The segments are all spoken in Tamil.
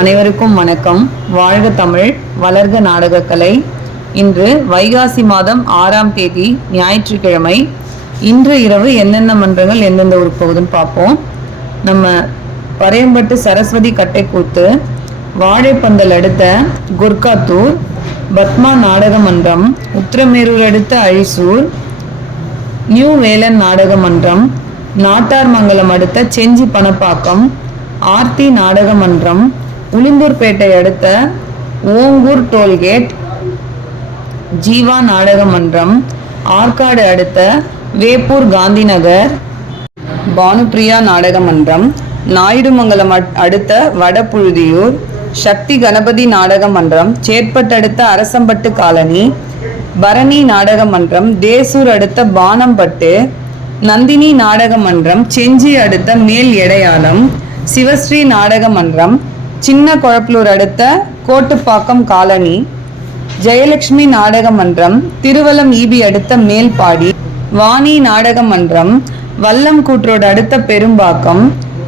அனைவருக்கும் வணக்கம். வாழ்க தமிழ், வளர்க நாடகக்கலை. இன்று வைகாசி மாதம் 6ஆம் தேதி ஞாயிற்றுக்கிழமை. இன்று இரவு என்னென்ன மன்றங்கள் எந்தெந்த ஊருக்கு போகுதுன்னு பார்ப்போம். நம்ம பரையம்பட்டு சரஸ்வதி கட்டைக்கூத்து, வாழைப்பந்தல் அடுத்த குர்காத்தூர், பத்மா நாடக மன்றம், உத்திரமேரூர் அடுத்த அழிசூர், நியூ வேலன் நாடக மன்றம், நாட்டார்மங்கலம் அடுத்த செஞ்சி பணப்பாக்கம், ஆர்த்தி நாடக மன்றம், உளுந்தூர்பேட்டை அடுத்த ஓங்கூர் டோல்கேட், ஜீவா நாடக மன்றம், ஆற்காடு அடுத்த வேப்பூர் காந்திநகர், பானுப்பிரியா நாடக மன்றம், நாயுடுமங்கலம் அடுத்த வடபுழுதியூர், சக்தி கணபதி நாடக மன்றம், சேட்பட்டு அடுத்த அரசம்பட்டு காலனி, பரணி நாடக மன்றம், தேசூர் அடுத்த பானம்பட்டு, நந்தினி நாடக மன்றம், செஞ்சி அடுத்த மேல் எடையாளம், சிவஸ்ரீ நாடக மன்றம், சின்ன கொழப்பலூர் அடுத்த கோட்டுப்பாக்கம் காலனி, ஜெயலட்சுமி நாடக மன்றம், திருவலம் ஈபி அடுத்த மேல்பாடி, வாணி நாடக மன்றம், வல்லம் கூற்றோடு அடுத்த பெரும்பாக்கம்,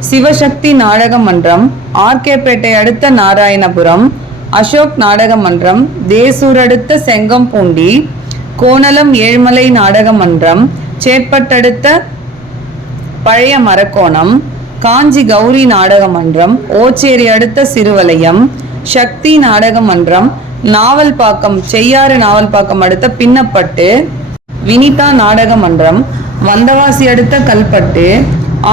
சிவசக்தி நாடக மன்றம், ஆர்கேபேட்டை அடுத்த நாராயணபுரம், அசோக் நாடக மன்றம், தேசூர் அடுத்த செங்கம்பூண்டி, கோணலம் ஏழ்மலை நாடக மன்றம், சேட்பட்டடுத்த பழைய மரக்கோணம், காஞ்சி கௌரி நாடக மன்றம், ஓச்சேரி அடுத்த சிறுவலயம், சக்தி நாடக மன்றம், நாவல்பாக்கம் செய்யாறு நாவல்பாக்கம் அடுத்த பின்னப்பட்டு, வினிதா நாடக மன்றம், வந்தவாசி அடுத்த கல்பட்டு,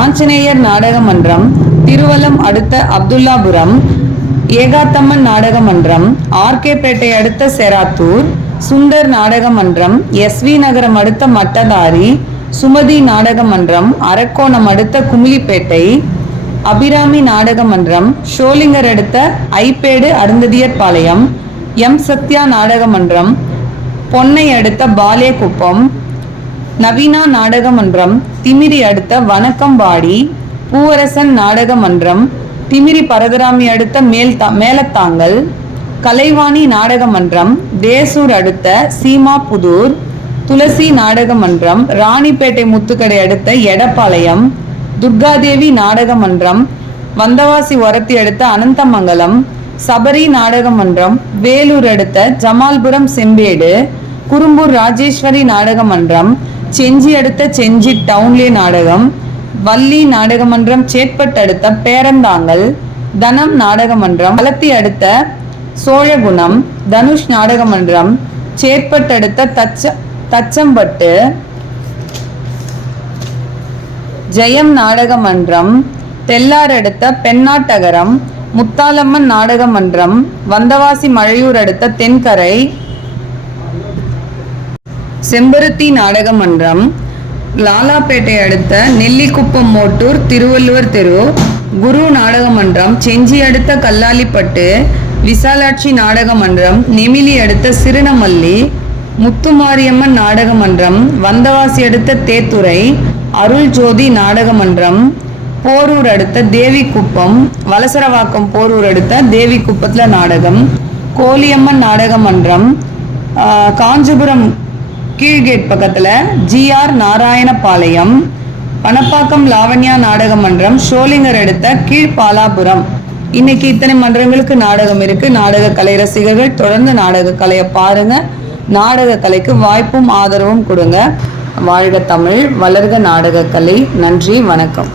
ஆஞ்சநேயர் நாடக மன்றம், திருவலம் அடுத்த அப்துல்லாபுரம், ஏகாத்தம்மன் நாடக மன்றம், ஆர்கேபேட்டை அடுத்த செராத்தூர், சுந்தர் நாடக மன்றம், எஸ்வி நகரம் அடுத்த மட்டதாரி, சுமதி நாடக மன்றம், அரக்கோணம் அடுத்த குமிலிப்பேட்டை, அபிராமி நாடக மன்றம், ஷோலிங்கர் அடுத்த ஐப்பேடு அருந்ததியர் பாளையம், எம் சத்யா நாடக மன்றம், பொன்னை அடுத்த பாலேகுப்பம், நவீனா நாடக மன்றம், திமிரி அடுத்த வணக்கம்பாடி, பூவரசன் நாடக மன்றம், திமிரி பரதராமி அடுத்த மேலத்தாங்கல், கலைவாணி நாடக மன்றம், தேசூர் அடுத்த சீமாபுதூர், துளசி நாடக மன்றம், ராணிப்பேட்டை முத்துக்கடை அடுத்த எடப்பாளையம், துர்காதேவி நாடக மன்றம், வந்தவாசி ஒரத்தி அடுத்த அனந்தமங்கலம், சபரி நாடக மன்றம், வேலூர் அடுத்த ஜமால்புரம் செம்பேடு, குறும்பூர் ராஜேஸ்வரி நாடக மன்றம், செஞ்சி அடுத்த செஞ்சி டவுன்லே நாடகம், வள்ளி நாடக மன்றம், சேட்பட்டு அடுத்த பேரந்தாங்கல், தனம் நாடக மன்றம், வளத்தி அடுத்த சோழகுணம், தனுஷ் நாடக மன்றம், சேட்பட்டு அடுத்த தச்சம்பட்டு, ஜெயம் நாடக மன்றம், தெல்லார் அடுத்த பெண்ணாட்டகரம், முத்தாலம்மன் நாடக மன்றம், வந்தவாசி மழையூர் அடுத்த தென்கரை, செம்பருத்தி நாடக மன்றம், லாலாப்பேட்டை அடுத்த நெல்லிக்குப்பம் மோட்டூர் திருவள்ளுவர் தெரு, குரு நாடக மன்றம், செஞ்சி அடுத்த கல்லாலிப்பட்டு, விசாலாட்சி நாடக மன்றம், நெமிலி அடுத்த சிறுனமல்லி, முத்துமாரியம்மன் நாடக மன்றம், வந்தவாசி அடுத்த தேத்துறை, அருள் ஜோதி நாடக மன்றம், போரூர் அடுத்த தேவிக்குப்பம், வலசரவாக்கம் போரூர் அடுத்த தேவிக்குப்பத்தில் நாடகம், கோலியம்மன் நாடக மன்றம், காஞ்சிபுரம் கீழ்கேட் பக்கத்தில் ஜிஆர் நாராயணபாளையம், பணப்பாக்கம் லாவண்யா நாடக மன்றம், ஷோலிங்கர் அடுத்த கீழ்பாலாபுரம். இன்னைக்கு இத்தனை மன்றங்களுக்கு நாடகம் இருக்கு. நாடக கலை ரசிகர்கள் தொடர்ந்து நாடக கலையை பாருங்க. நாடக கலைக்கு வாய்ப்பும் ஆதரவும் கொடுங்க. வாழ்க தமிழ், வளர்க நாடக கலை. நன்றி, வணக்கம்.